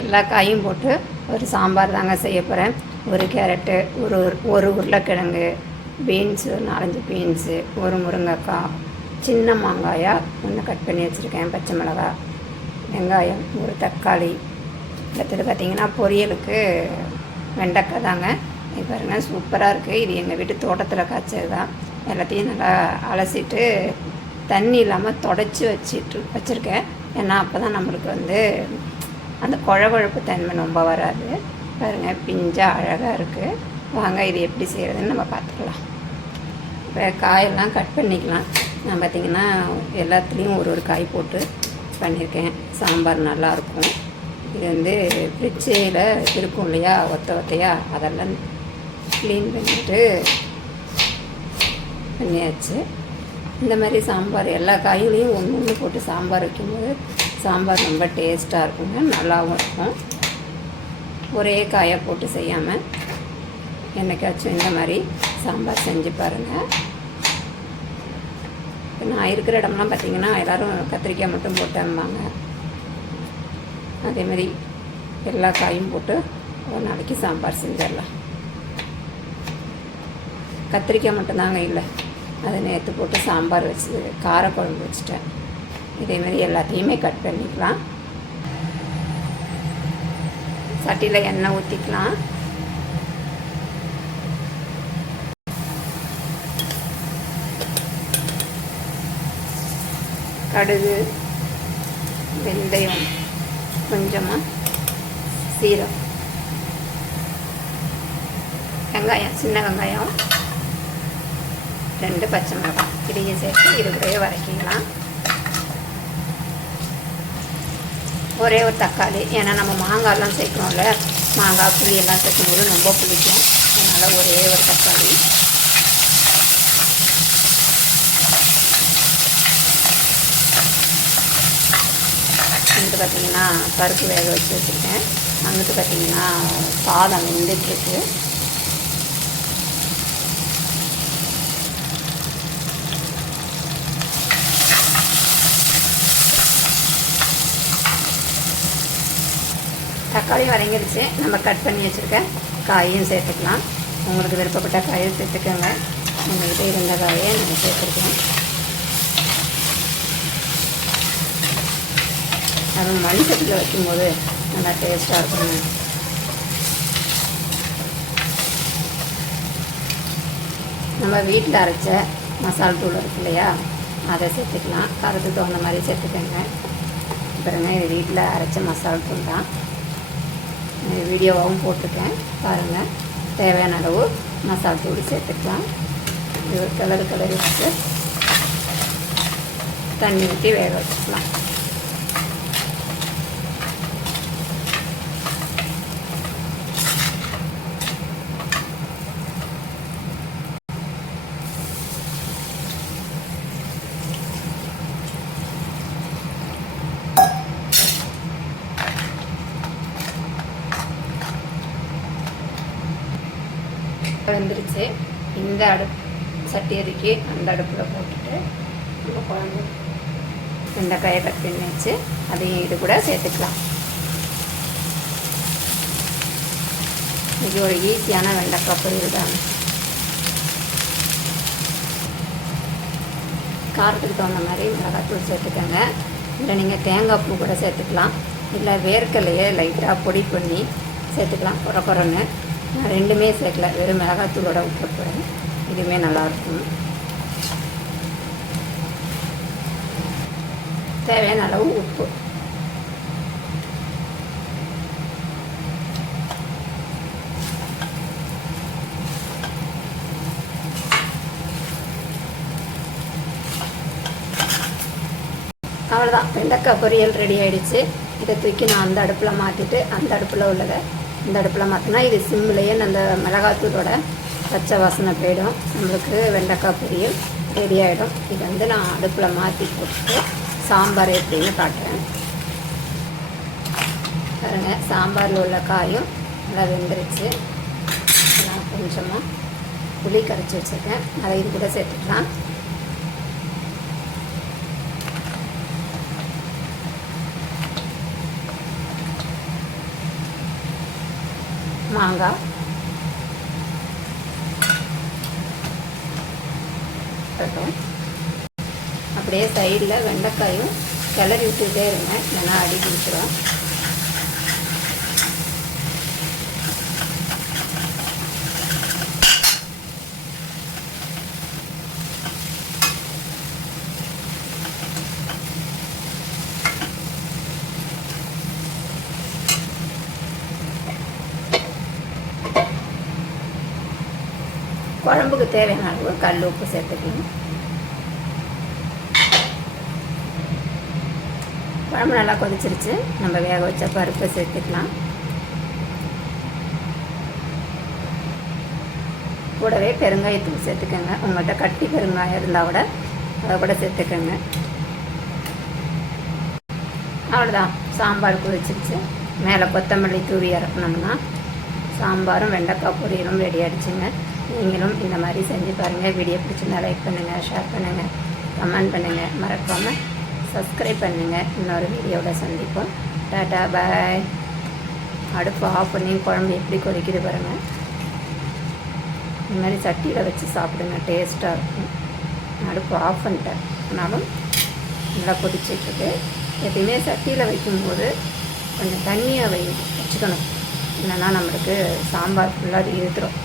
எல்லா காயும் போட்டு ஒரு சாம்பார் தாங்க செய்ய போகிறேன். ஒரு கேரட்டு, ஒரு உருளைக்கிழங்கு, பீன்ஸு 4-5 பீன்ஸு, ஒரு முருங்கைக்காய், சின்ன மாங்காயாக ஒன்று கட் பண்ணி வச்சுருக்கேன், பச்சை மிளகாய், வெங்காயம், ஒரு தக்காளி. அடுத்தது பார்த்திங்கன்னா பொரியலுக்கு வெண்டைக்காய் தாங்க. இது பாருங்கள் சூப்பராக இருக்குது. இது எங்கள் வீட்டு தோட்டத்தில் காய்ச்சது தான். எல்லாத்தையும் நல்லா அலசிட்டு தண்ணி இல்லாமல் தொடச்சி வச்சுருக்கேன். ஏன்னா அப்போ தான் நம்மளுக்கு அந்த குழகுழப்பு தன்மை ரொம்ப வராது. பாருங்கள் பிஞ்சாக அழகாக இருக்குது. வாங்க இது எப்படி செய்கிறதுன்னு நம்ம பார்த்துக்கலாம். இப்போ காயெல்லாம் கட் பண்ணிக்கலாம். நான் பார்த்திங்கன்னா எல்லாத்துலேயும் ஒரு காய் போட்டு பண்ணியிருக்கேன். சாம்பார் நல்லாயிருக்கும். இது ஃப்ரிட்ஜில் இருக்கும் இல்லையா, ஒத்தையாக அதெல்லாம் க்ளீன் பண்ணியாச்சு. இந்த மாதிரி சாம்பார் எல்லா காய்களையும் ஒன்று போட்டு சாம்பார் வைக்கும்போது சாம்பார் ரொம்ப டேஸ்ட்டாக இருக்குங்க, நல்லாவும் இருக்கும். ஒரே காயை போட்டு செய்யாமல் என்னைக்காச்சும் இந்த மாதிரி சாம்பார் செஞ்சு பாருங்கள். நான் இருக்கிற இடம்லாம் பார்த்திங்கன்னா எல்லோரும் கத்திரிக்காய் மட்டும் போட்டேம்பாங்க. அதேமாதிரி எல்லா காயும் போட்டு ஒரு நாளைக்கு சாம்பார் செஞ்சிடலாம். கத்திரிக்காய் மட்டும்தாங்க இல்லை, அதை நேற்று போட்டு சாம்பார் வச்சு காரக்குழம்பு வச்சுட்டேன். இதேமாதிரி எல்லாத்தையுமே கட் பண்ணிக்கலாம். சட்டியில் எண்ணெய் ஊற்றிக்கலாம். கடுகு, வெந்தயம், கொஞ்சமாக சீரகம், வெங்காயம், சின்ன வெங்காயம், 2 பச்சை மிளகாய் இதையும் சேர்த்து இது கூடவே வதக்கிக்கலாம். ஒரே ஒரு தக்காளி, ஏன்னா நம்ம மாங்காயெல்லாம் சேர்க்கணும்ல, மாங்காய் புளியெல்லாம் சேர்க்கும்போது ரொம்ப பிடிக்கும். அதனால் ஒரே ஒரு தக்காளி. அங்கிட்டு பார்த்திங்கன்னா பருப்பு வேக வச்சு வச்சுருக்கேன். அங்கிட்டு பார்த்திங்கன்னா சாதம் வெந்துட்டுருக்கு. தக்காளி வதங்கிடுச்சு. நம்ம கட் பண்ணி வச்சுருக்க காயையும் சேர்த்துக்கலாம். உங்களுக்கு விருப்பப்பட்ட காயை சேர்த்துக்கோங்க. உங்கள்கிட்ட இருந்த காயை நம்ம சேர்த்துருக்கோம். அது மண்சட்டியில் வைக்கும்போது நல்லா டேஸ்ட்டாக இருக்குங்க. நம்ம வீட்டில் அரைச்ச மசால் தூள் இருக்கு இல்லையா, அதை சேர்த்துக்கலாம். காரத்துக்கு தகுந்த மாதிரி சேர்த்துக்கோங்க. அப்புறங்க இது வீட்டில் அரைச்ச மசால் தூள் தான். வீடியோவாகவும் போட்டிருக்கேன் பாருங்கள். தேவையான அளவு மசாலா தூள் சேர்த்துக்கலாம். இது ஒரு கலர் வச்சு தண்ணி ஊற்றி வேக வச்சுக்கலாம். வந்துருச்சு. இந்த சட்டி அதுக்கு அந்த அடுப்பில் போட்டுட்டு நம்ம குழம்பு வெண்டைக்காயை கட் பண்ணி வச்சு அதையும் இது கூட சேர்த்துக்கலாம். இது ஒரு ஈஸியான வெண்டைக்காய் பொரியல் தான். காரத்துக்கு தகுந்த மாதிரி மிளகாத்தூள் சேர்த்துக்கோங்க. இல்லை நீங்கள் தேங்காய் பூ கூட சேர்த்துக்கலாம். இல்லை வேர்க்கலையை லைட்டாக பொடி பண்ணி சேர்த்துக்கலாம். குறைன்னு நான் 2மே சேர்க்கல, வெறும் மிளகாத்தூளோட விட்டுருப்பேன். இதுவுமே நல்லாயிருக்கும். தேவையான அளவு உப்பு. அவ்வளோதான், வெண்டைக்காய் பொரியல் ரெடி ஆகிடுச்சு. இதை தூக்கி நான் அந்த அடுப்பில் மாற்றிட்டு அந்த அடுப்பில் உள்ளதை இந்த அடுப்பில் மாற்றினா இது சிம்மிலேயே அந்த மிளகாத்தூளோட பச்சை வாசனை போயிடும். நம்மளுக்கு வெண்டைக்காய் பொரியல் ரெடி ஆகிடும். இது நான் அடுப்பில் மாற்றி போட்டு சாம்பார் எப்படின்னு காட்டுறேன் பாருங்கள். சாம்பாரில் உள்ள காயும் நல்லா வெந்துருச்சு. நான் கொஞ்சமாக புளி கரைச்சி வச்சுருக்கேன், அதை இது கூட சேர்த்துக்கலாம். மாங்காய் இருக்கட்டும். அப்படியே சைடில் வெண்டைக்காயும் கிளறி விட்டுக்கிட்டே இருங்க, இல்லைன்னா அடி பிடிச்சிடும். குழம்புக்கு தேவையான அளவு கல் உப்பு சேர்த்துக்கணும். குழம்பு நல்லா கொதிச்சிருச்சு, நம்ம வேக வச்ச பருப்பை சேர்த்துக்கலாம். கூடவே பெருங்காயத்தூள் சேர்த்துக்கோங்க. உங்கள்கிட்ட கட்டி பெருங்காயம் இருந்தால் கூட அதை கூட சேர்த்துக்கோங்க. அவ்வளோதான், சாம்பார் கொதிச்சிருச்சு. மேலே கொத்தமல்லி தூவி இறக்கணும்னா சாம்பாரும் வெண்டைக்காய் பொரியலும் ரெடி ஆகிடுச்சுங்க. நீங்களும் இந்த மாதிரி செஞ்சு பாருங்கள். வீடியோ பிடிச்சிருந்தா லைக் பண்ணுங்கள், ஷேர் பண்ணுங்கள், கமெண்ட் பண்ணுங்கள், மறக்காமல் சப்ஸ்கிரைப் பண்ணுங்கள். இன்னொரு வீடியோவில் சந்திப்போம். டாட்டா பாய். அடுப்பு ஆஃப் பண்ணி குழம்பு எப்படி கொதிக்குது பாருங்கள். இந்த மாதிரி சட்டியில் வச்சு சாப்பிடுங்க, டேஸ்ட்டாக இருக்கும். அடுப்பு ஆஃப் பண்ணிட்டேன், ஆனாலும் நல்லா கொதிச்சிட்ருக்கு. எப்பயுமே சட்டியில் வைக்கும்போது கொஞ்சம் தண்ணியாக வச்சுக்கணும், இல்லைன்னா நம்மளுக்கு சாம்பார் ஃபுல்லாக இழுத்துரும்.